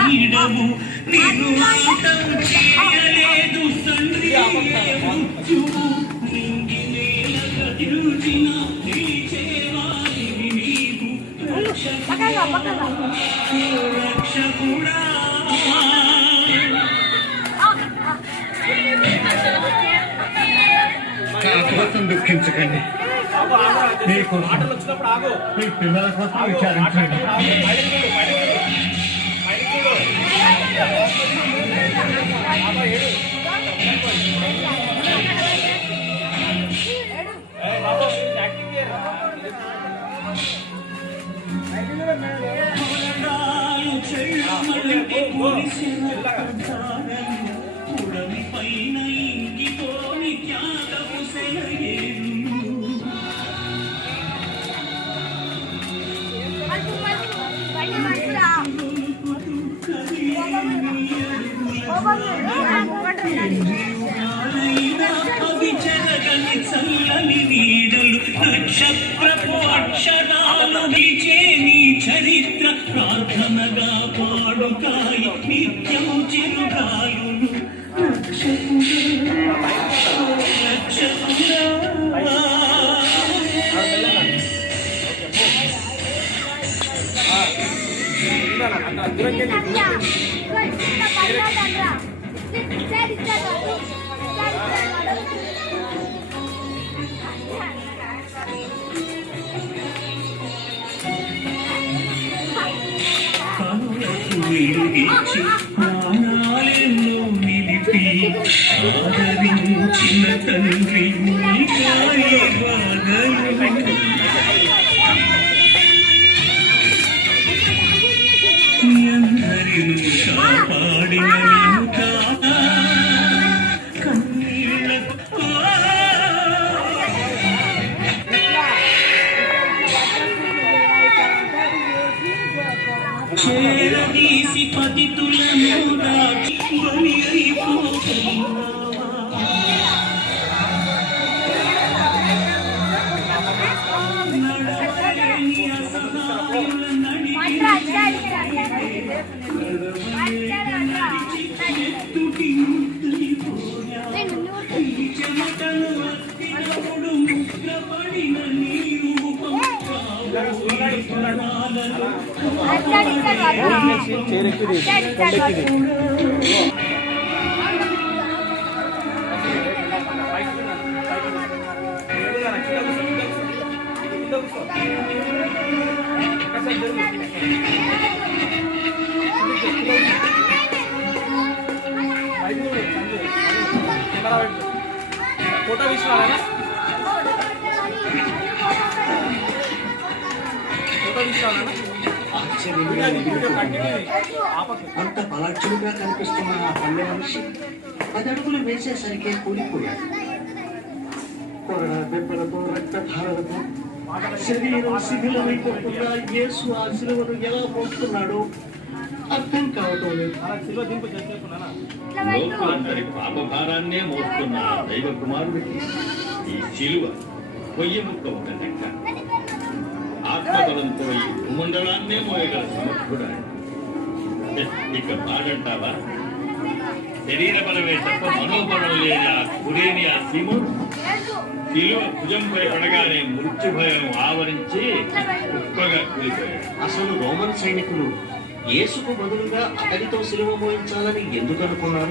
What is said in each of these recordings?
నీడము నిన్ను అంతం చేయలేదు తండ్రి మృత్యువు నింగి నేల కదిల్చిన నీవు నా కోసం దుఃఖించకండి మీకోసం మీ పిల్లల కోసం విచారించండి రాలు చల్లని నీడలు నక్షత్ర అక్షరాలు నిలిచే నీ చరిత్ర ప్రార్థనగా పాడుతాయి నిత్యం చిరుగాలులు చరిత్ర రక్షకుడా. కనులకు ప్రాణాలెన్నో నిలిపి ఆదరించిన తండ్రి నీకాయ వాదలు చేరదీసి పతితులను దాచి బలి అయిపోతున్నావా నడవలేని అసహాయుల నడిగి ఫోటో తీసుకోవాలా ఫోటో తీసుకోవాలా అంత బలక్షుడుగా కనిపిస్తున్న ఆ పల్లె మనిషి పది అడుగులు వేసేసరికి కూలిపోయాడు. కొరడ దెబ్బలతో రక్తధారలతో శరీరం శిథిలమైపోకుండా యేసు ఆ శిలువను ఎలా పోస్తున్నాడో అర్థం కావటం లేదు. సిల్వ దింపు లోకులందరి పాపభారాన్నే మోస్తున్న దైవ కుమారుడికి ఈ శిలువ పొయ్యి ముక్క ఒక ఆత్మబలంతో ఈ భూమండలాన్నే మోయగల సమర్థుడు ఆయన. ఇక పాడంటావా? శరీర బలమే తప్ప మనోబలం లేని ఆ కురేని ఆ సీముడు శిలువ భుజంపై పడగానే మృత్యు భయం ఆవరించి కుప్పగా కూలిపోయాడు. అసలు రోమన్ సైనికులు యేసుకు బదులుగా అతడితో సిలువ మోయించాలని ఎందుకు అనుకున్నారు?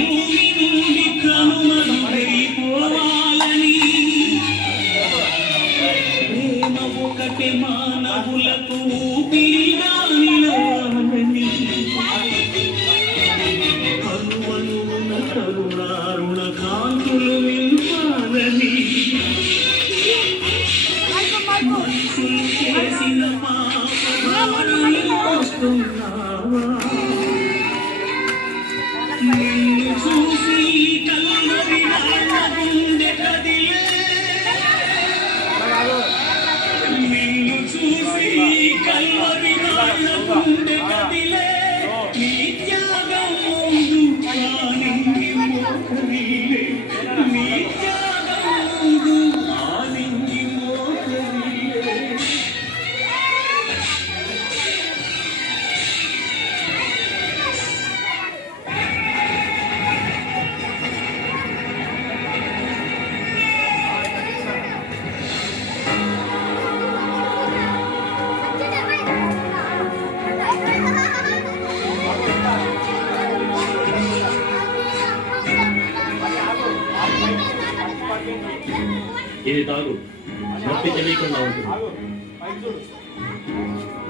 ఒకటే మానవులకు ఊపిరిగా నిలవాలని కనువనున్న కరుణారుణ కాంతులు నింపాలని. మనుషులు చేసిన ఆనందంగా తెలియకుండా ఉంటుంది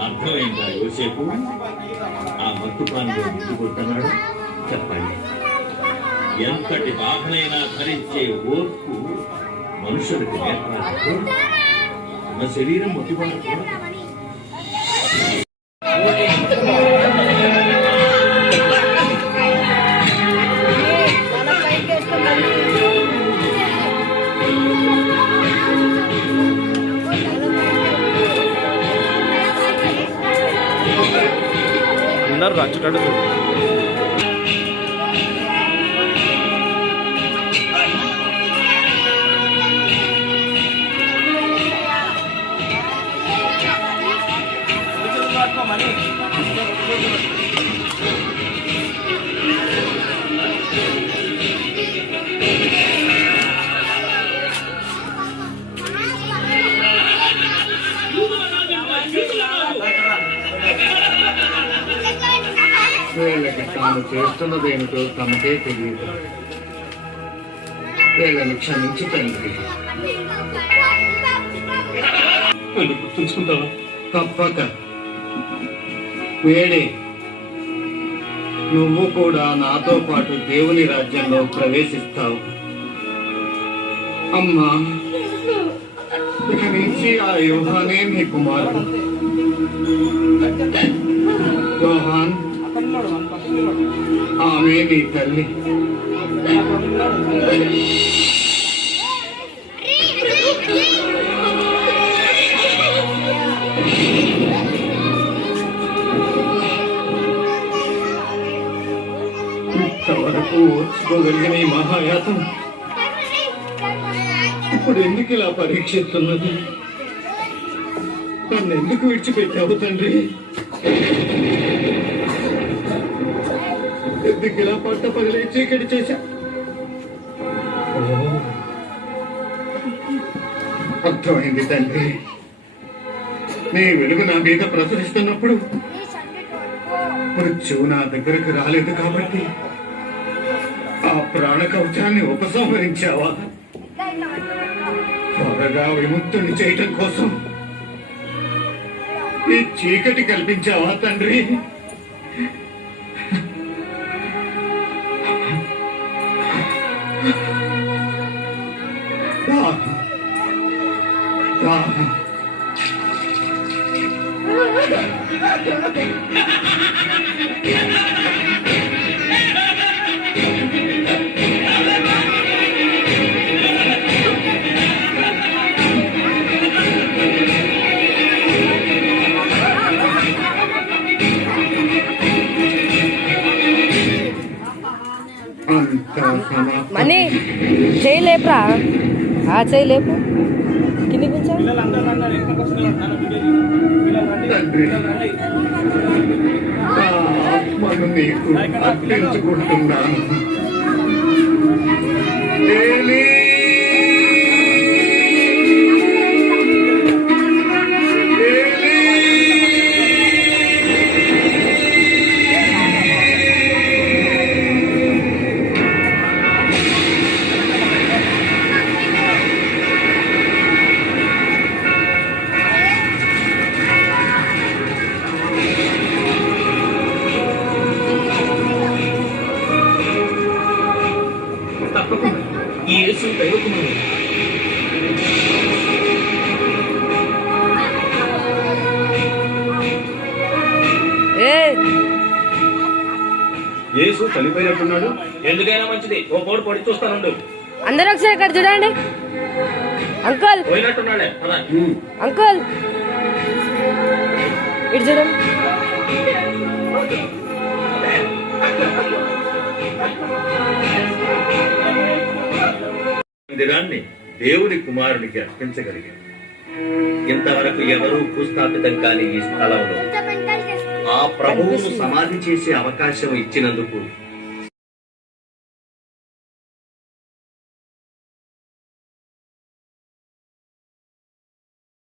అర్థమైందా యోసేపు? ఆ మత్తు పాన్లో ముట్టుకుంటున్నాడు చెప్పండి. ఎంతటి బాధనైనా భరించే ఓర్పు మనుషులకు నేర్పడానికి మన శరీరం మొట్టిబారు కూడా. రచ్చుటడు మనీ వీళ్ళకి తాము చేస్తున్నదేమిటో తమకే తెలియదు. వీళ్ళని క్షమించి తండ్రి గుర్తుంచుకుంటావా? తప్పక. వేడే నువ్వు కూడా నాతో పాటు దేవుని రాజ్యంలో ప్రవేశిస్తావు. అమ్మా ఇక నుంచి ఆ యోహానే నీ కుమారుడు. యోహాన్ ఆమె నీ తల్లి. ఇంతవరకు ఓర్చుకోగలిగిన ఈ మహాయాతం ఇప్పుడు ఎందుకు ఇలా పరీక్షిస్తున్నది? నన్ను ఎందుకు విడిచిపెట్టావు తండ్రి? ఎందుకు ఇలా పట్ట పగిలే చీకటి చేశా. అర్థమైంది తండ్రి. నీ వెలుగు నా మీద ప్రసరిస్తున్నప్పుడు మృత్యువు నా దగ్గరకు రాలేదు కాబట్టి ఆ ప్రాణ కవచాన్ని ఉపసంహరించావా? త్వరగా విముక్తుని చేయటం కోసం ఈ చీకటి కల్పించావా తండ్రి? దేవా మనీ చేయలేపురా? ఆ చేయలేపు. తండ్రి. ఆత్మను నీకు అర్పించుకుంటున్నాను చనిపోయినట్టున్నాడు. ఎందుకైనా మంచిది. ఓ కోడి పొడి చూస్తానుండు అందరూ ఒకసారి ఇక్కడ చూడండి. అంకుల్. పోయినట్టున్నాడే. పద. అంకుల్. ఇటు చూడండి మందిరాన్ని దేవుని కుమారునికి అర్పించగలిగాడు. ఇంతవరకు ఎవరూ భూస్థాపితం కాని ఈ స్థలంలో ఆ ప్రభువును సమాధి చేసే అవకాశం ఇచ్చినందుకు